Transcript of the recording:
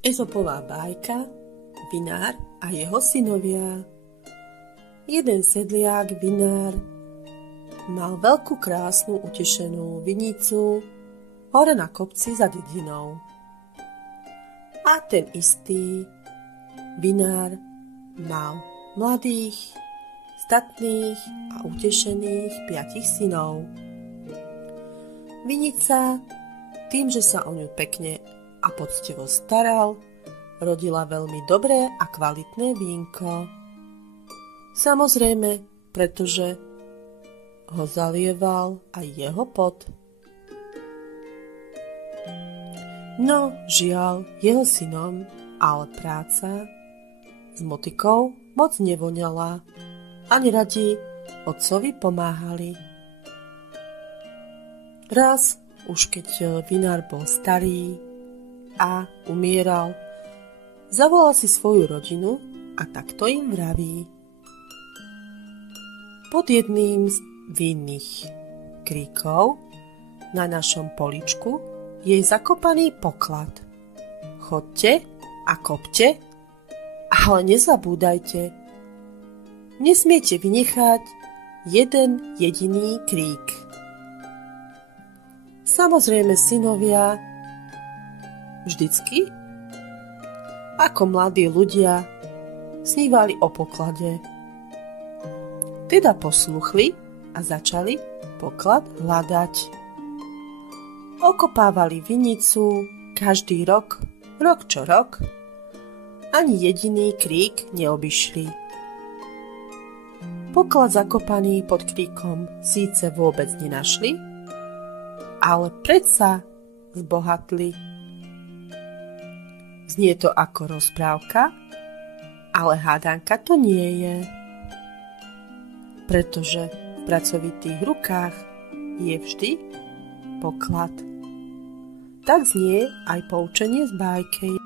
Ezopová bájka, vinár a jeho synovia. Jeden sedliak, vinár, mal veľkú krásnu utešenú vinicu hore na kopci za dedinou. A ten istý vinár mal mladých, statných a utešených 5 synov. Vinica, tým, že sa o ňu pekne a poctivo staral, rodila veľmi dobré a kvalitné vínko. Samozrejme, pretože ho zalieval aj jeho pot. No, žiaľ, jeho synom, ale práca s motikou moc nevoňala, ani radi otcovi pomáhali. Raz, už keď vinár bol starý a umieral, zavolal si svoju rodinu a takto im vraví: pod jedným z vinných kríkov na našom poličku je zakopaný poklad. Chodte a kopte, ale nezabúdajte, nesmiete vynechať jeden jediný krík. Samozrejme, synovia vždycky, ako mladí ľudia, snívali o poklade. Teda posluchli a začali poklad hľadať. Okopávali vinicu každý rok, rok čo rok, ani jediný krík neobyšli. Poklad zakopaný pod kríkom síce vôbec nenašli, ale predsa zbohatli. Znie to ako rozprávka, ale hádanka to nie je. Pretože v pracovitých rukách je vždy poklad. Tak znie aj poučenie z bájky.